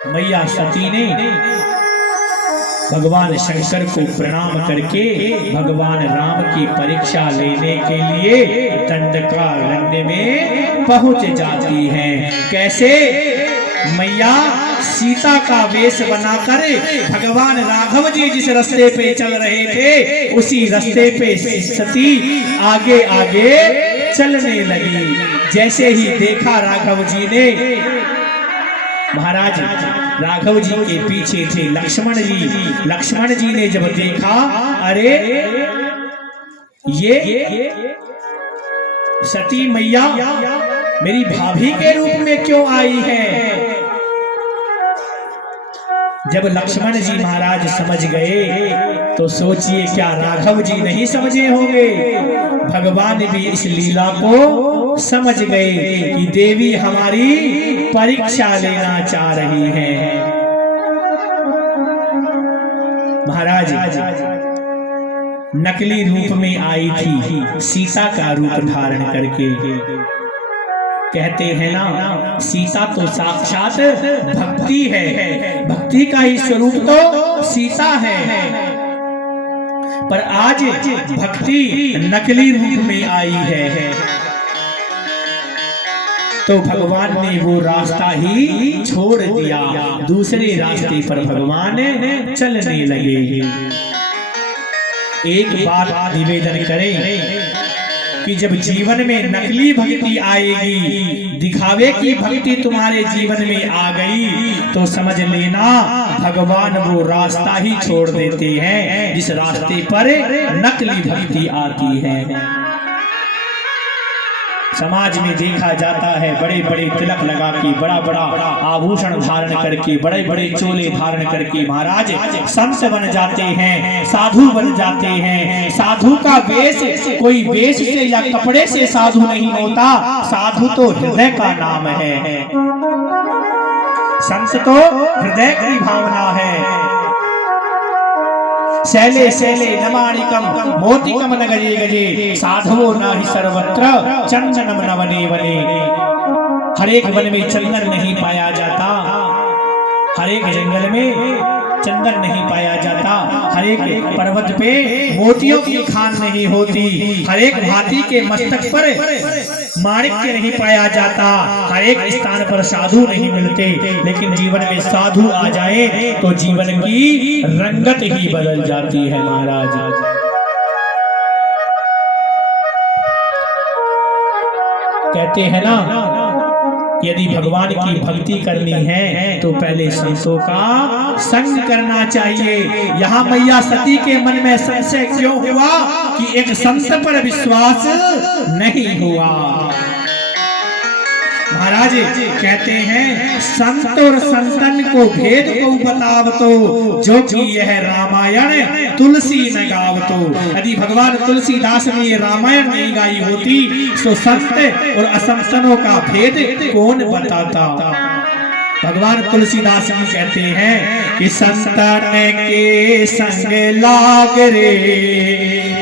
मैया सती ने भगवान शंकर को प्रणाम करके भगवान राम की परीक्षा लेने के लिए दंडकारण्य में पहुंच जाती हैं। कैसे? मैया सीता का वेश बनाकर भगवान राघव जी जिस रास्ते पे चल रहे थे उसी रास्ते पे सती आगे आगे चलने लगी। जैसे ही देखा राघव जी ने, महाराज राघव जी के पीछे थे लक्ष्मण जी। लक्ष्मण जी ने जब देखा, अरे ये सती मैया मेरी भाभी के रूप में क्यों आई है? जब लक्ष्मण जी महाराज समझ गए तो सोचिए क्या राघव जी नहीं समझे होंगे? भगवान भी इस लीला को समझ गए कि देवी हमारी परीक्षा लेना चाह रही है। महाराज नकली रूप में आई थी, सीता का रूप धारण करके। कहते हैं ना, सीता तो साक्षात भक्ति है, भक्ति का ही स्वरूप तो सीता है। पर आज भक्ति नकली रूप में आई है, तो भगवान ने वो रास्ता ही छोड़ दिया, दूसरे रास्ते पर भगवान चलने लगे। एक बात निवेदन करें कि जब जीवन में नकली भक्ति आएगी, दिखावे की भक्ति तुम्हारे जीवन में आ गई, तो समझ लेना भगवान वो रास्ता ही छोड़ देते हैं जिस रास्ते पर नकली भक्ति आती है। समाज में देखा जाता है, बड़े बड़े तिलक लगा के, बड़ा बड़ा आभूषण धारण करके, बड़े बड़े चोले धारण करके महाराज संत बन जाते हैं, साधु बन जाते हैं। साधु का वेश कोई वेश से या कपड़े से साधु नहीं होता, साधु तो हृदय का नाम है, संत तो हृदय की भावना है। शैले शैले नमाणिकम मोतिकम न गजे गजे साधवो नाहि सर्वत्र चंदनम न वने वने। हर एक वन में चंदन नहीं पाया जाता, हर एक जंगल में चंदन नहीं पाया जाता, हर एक पर्वत पे मोतियों की खान नहीं होती, हर एक हाथी के मस्तक पर माणिक्य नहीं पाया जाता, हर एक स्थान पर साधु नहीं मिलते। लेकिन जीवन में साधु आ जाए तो जीवन की रंगत ही बदल जाती है। महाराज कहते हैं ना, यदि भगवान की भक्ति करनी है तो पहले संतों का संग करना चाहिए। यहाँ मैया सती के मन में संशय क्यों हुआ कि एक संत पर विश्वास नहीं हुआ? महाराज कहते हैं, संत और संतन को भेद को बताव तो, जो कि यह रामायण तुलसी न गाव तो। यदि भगवान तुलसीदास ने ये रामायण नहीं गाई होती तो संत और असंतनों का भेद कौन बताता? भगवान तुलसीदास जी कहते हैं कि संतन के संग लाग रे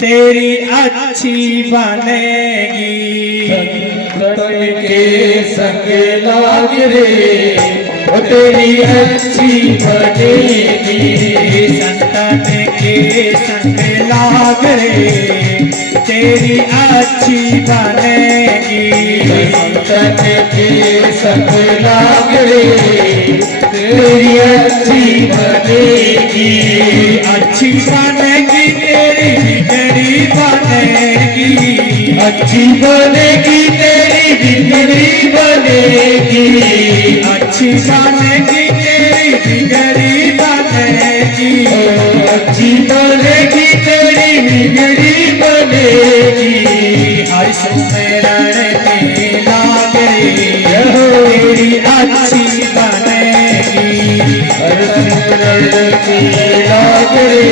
तेरी अच्छी बनेगी, संतन के संग लाग रे तेरी अच्छी बनेगी। संतन के संग लाग रे तेरी अच्छी बनेगी, संतन के संग लाग रे तेरी अच्छी बनेगी। अच्छी बनेगी तेरी बिगड़ी बनेगी, अच्छी बनेगी तेरी बिगड़ी बनेगी। अच्छी बनेगी तेरी बिगड़ी बनेगी, अच्छी बनेगी तेरी बिगड़ी बनेगी। हर सुमिरन में लाग रे तेरी अच्छी बनेगी, हर सुमिरन में लाग रे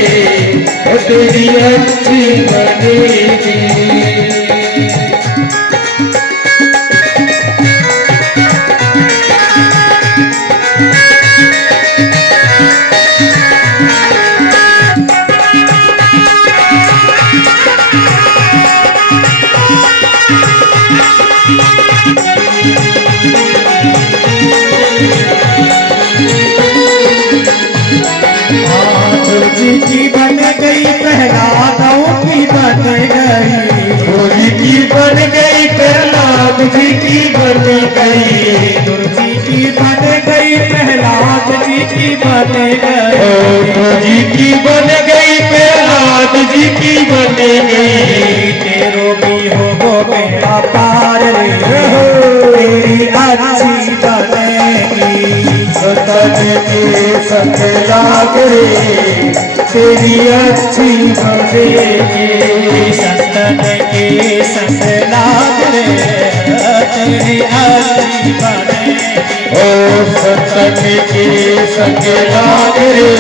तेरी अच्छी बनेगी। जी की बन गई प्रहलादों की बन गई, जी की बन गई प्रहलाद जी की बन गई, जी की बन गई प्रहलाद जी की बन गई, जी की बन गई प्रहलाद जी की बन गई। तेरो भी हो बेड़ा पार रे, तेरी अच्छी बनेगी, सतन के संग लाग रे, तेरी अच्छी बनेगी। संतन के संग लाग रे, तेरी अच्छी बनेगी। ओ सतन के संग लाग रे,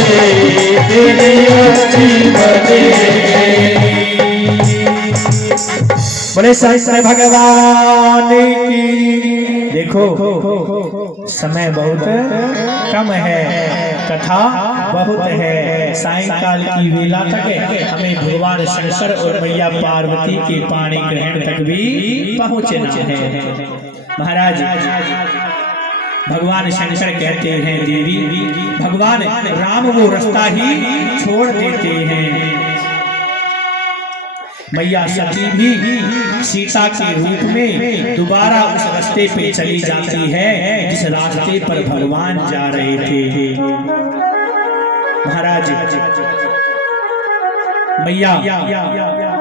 तेरी अच्छी बनेगी। बोले सत्य भगवान की। देखो समय बहुत कम है, कथा बहुत है, सायंकाल की वेला तक हमें भगवान शंकर और मैया पार्वती के पाणी ग्रहण तक भी पहुंचना है। महाराज भगवान शंकर कहते हैं देवी, भगवान राम वो रास्ता ही छोड़ देते हैं। मैया सती भी सीता के रूप में दोबारा उस रास्ते पे चली जाती है जिस रास्ते पर भगवान जा रहे थे। महाराज मैया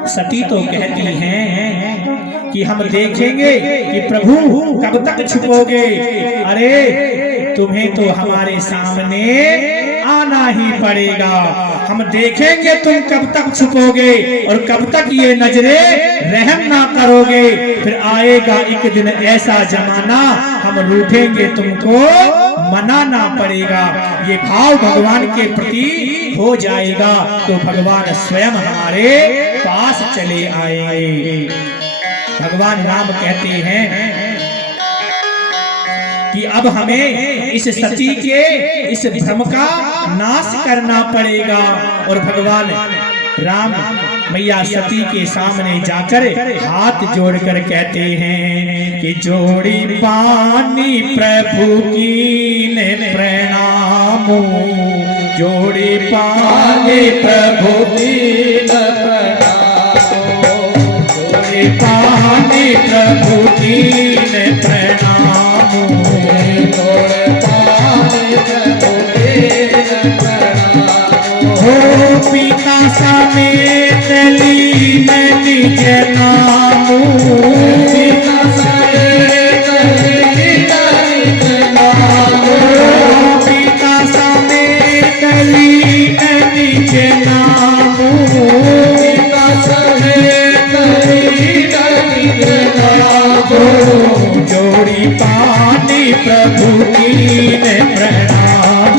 सती तो कहती हैं कि हम देखेंगे कि प्रभु कब तक छुपोगे, अरे तुम्हें तो हमारे सामने आना ही पड़ेगा, हम देखेंगे तुम कब तक छुपोगे और कब तक ये नजरें रहम ना करोगे। फिर आएगा एक दिन ऐसा जमाना हम रूठेंगे, तुमको मनाना पड़ेगा। ये भाव भगवान के प्रति हो जाएगा तो भगवान स्वयं हमारे पास चले आएंगे। भगवान राम कहते हैं कि अब हमें इस सती के इस भ्रम का नाश करना पड़ेगा। और भगवान राम मैया सती के सामने जाकर हाथ जोड़कर कहते हैं कि जोड़ी पानी प्रभु की ने प्रणाम, जोड़ी पानी प्रभु की ने प्रणाम, जोड़ी पानी प्रभु की ने प्रणाम, हो पिता समेत लीन निज नाम, पिता समेत लीन निज नाम, पिता समेत लीन निज नाम, पिता समेत लीन निज नाम, जोड़ी पानी प्रभु की ने प्रणाम,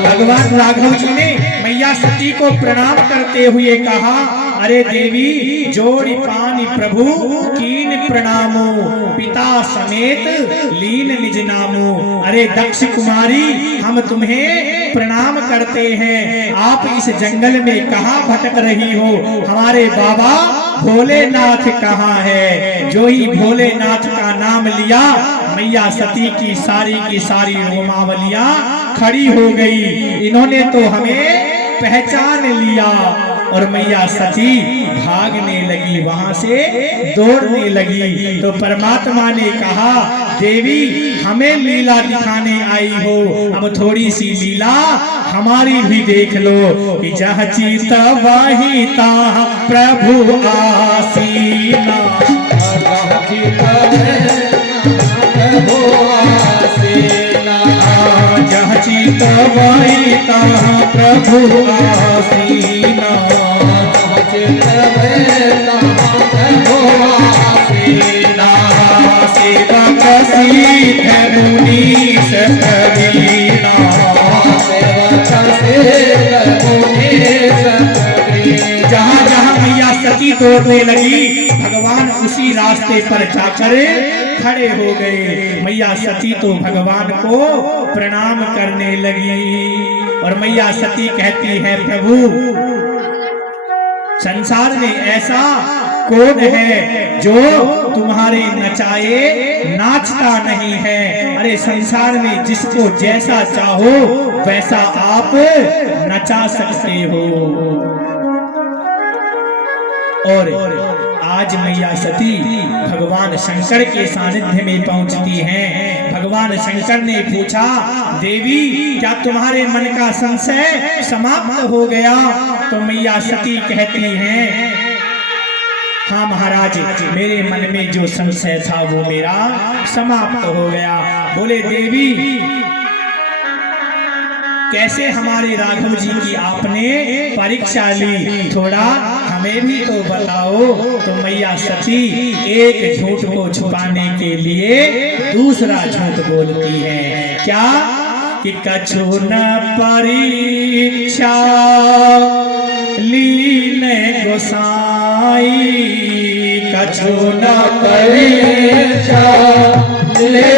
भगवान राघव जी ने मैया सती को प्रणाम करते हुए कहा, अरे देवी जोड़ी पानी प्रभु कीन प्रणामो, पिता समेत लीन निज नामो। अरे दक्ष कुमारी हम तुम्हें प्रणाम करते हैं, आप इस जंगल में कहाँ भटक रही हो, हमारे बाबा भोलेनाथ कहाँ है। जो ही भोलेनाथ का नाम लिया मैया सती की सारी रोमावलियां खड़ी हो गई, इन्होंने तो हमें पहचान लिया। और मैया सती भागने लगी, वहां से दौड़ने लगी। तो परमात्मा ने कहा, देवी हमें लीला दिखाने आई हो, अब थोड़ी सी लीला हमारी भी देख लो। कि जहाँ चित वही ता प्रभु आसीना, जहाँ चित वही ता प्रभु आसीना, सेवक सीध मुनीश कबीरा, जहाँ जहाँ मैया सती दौड़ने लगी भगवान उसी रास्ते पर जाकर खड़े हो गए। मैया सती तो भगवान को प्रणाम करने लगी और मैया सती कहती है, प्रभु संसार में ऐसा कौन है जो तुम्हारे नचाए नाचता नहीं है। अरे संसार में जिसको जैसा चाहो वैसा आप नचा सकते हो। और आज मैया सती भगवान शंकर के सानिध्य में पहुंचती हैं। भगवान शंकर ने पूछा, देवी क्या तुम्हारे मन का संशय समाप्त हो गया? तो मैया सती कहती हैं, हाँ महाराज, मेरे मन में जो संशय था वो मेरा समाप्त हो गया। बोले, देवी कैसे हमारे राघव जी की आपने परीक्षा ली, थोड़ा हमें भी तो बताओ। तो मैया सती एक झूठ को छुपाने के लिए दूसरा झूठ बोलती है। क्या कि कछु न परीक्षा लीन गोसाई, कछु न परीक्षा ले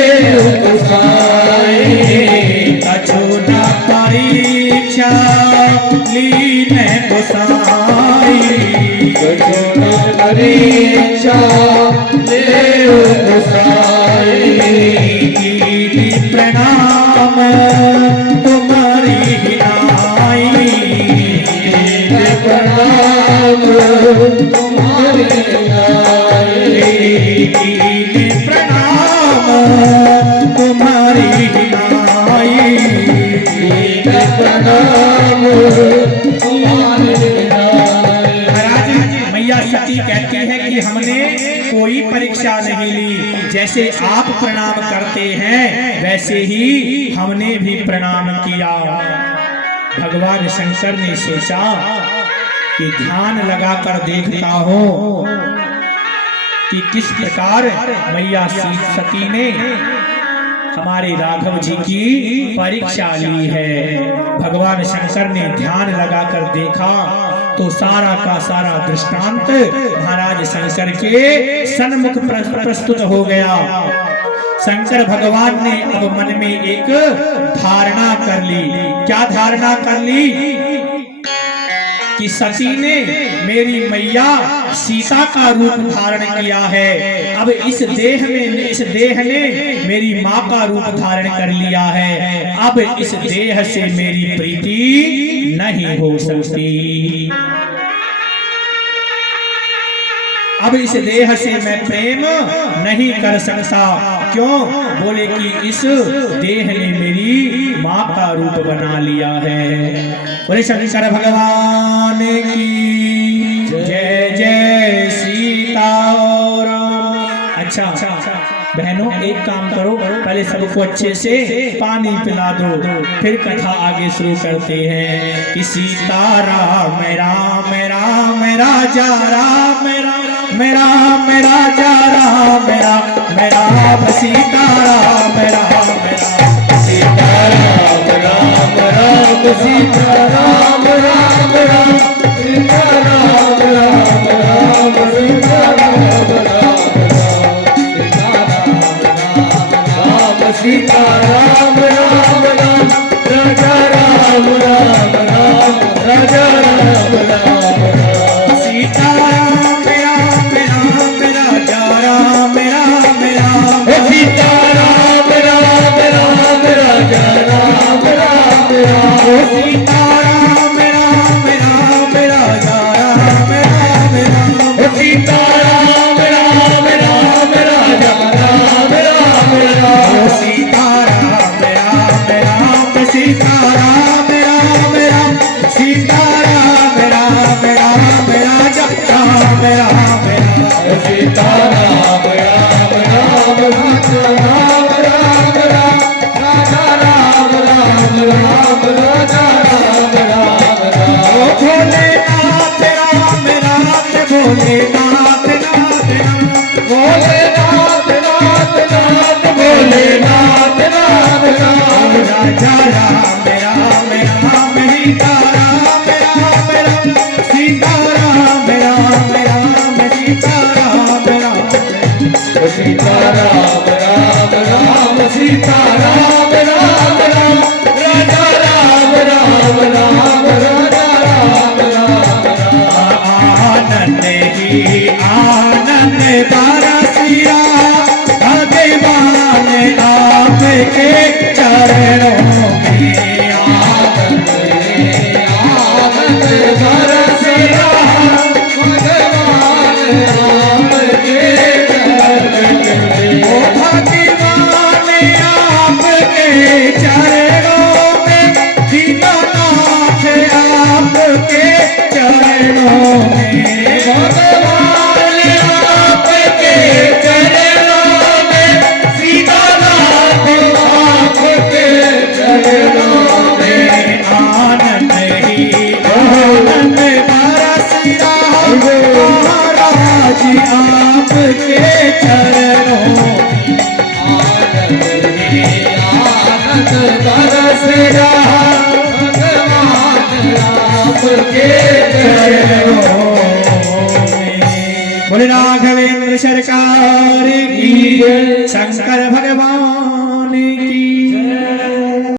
गोसाई, कछु न परीक्षा लीन गोसाई, कछु न परीक्षा ले गोसाई। प्रणाम तुम्हारी हिनाई, प्रणाम तुम्हारी हिनाई, प्रणाम तुम्हारी हिनाई, प्रणाम तुम्हारी हिनाई। महाराज मैया सती कहती है कि हमने कोई परीक्षा नहीं ली, जैसे आप प्रणाम करते हैं वैसे ही हमने भी प्रणाम किया। भगवान शंकर ने सोचा कि ध्यान लगाकर देखता हूं कि किस प्रकार मैया सती ने हमारे राघव जी की परीक्षा ली है। भगवान शंकर ने ध्यान लगाकर देखा तो सारा का सारा दृष्टांत महाराज शंकर के सन्मुख प्रस्तुत हो गया। शंकर भगवान ने अब मन में एक धारणा कर ली। क्या धारणा कर ली? कि सती ने मेरी मैया सीता का रूप धारण किया है, अब इस देह ने मेरी माँ का रूप धारण कर लिया है, अब इस देह से मेरी प्रीति नहीं हो सकती, अब इस देह से मैं प्रेम नहीं कर सकता। क्यों? बोले कि इस देह ने मेरी माँ का रूप बना लिया है। बोले शंकर भगवान की जय जय सीताराम। अच्छा बहनों, एक काम करो, पहले सबको अच्छे से पानी पिला दो, फिर कथा आगे शुरू करते हैं कि सीताराम राम राम राजा राम राम राम राजा राम राम राम सीताराम राम राम सीताराम राम राम सीताराम राम राम सीताराम राम राम सीताराम राम सीताराम राम राम राजा राम राम राम राजा राम राम सीताराम राम राम राजा राम राम राम सीताराम राम राम राजा राम राम राम सीताराम राम राम राजा राम राम राम सीताराम राम राम राजा राम राम राम सीताराम राम राम सीताराम राम राम सीताराम राम राम राजा राम राम राम सीताराम राम राम राजा राम राम राम राजा राम राम राम राजा राम राम राम भोलेनाथ राम राम भोलेनाथ नाथ राम भोलेनाथ नाथ नाथ भोलेनाथ नाथ राम राजा राम राम राम सीता राम राम राम सीताराम राम राम सीताराम राम सीताराम राम राम सीताराम राम राम राजा राम राम राम राजा राम राम राम आनंद ही आपके चरणों में बरस रहा भगवान आपके चरण में। ओ भगवान आपके चरणों में दीनानाथ आपके चरणों में भगवान आपके चरणों में सीतानाथ आपके चरणों में। आनंद ही आनंद बरस रहा महाराज आपके चरणों में आनंद ही आनंद बरस रहा भगवान आपके चरणों बोले राघवेंद्र सरकार की जय, शंकर भगवान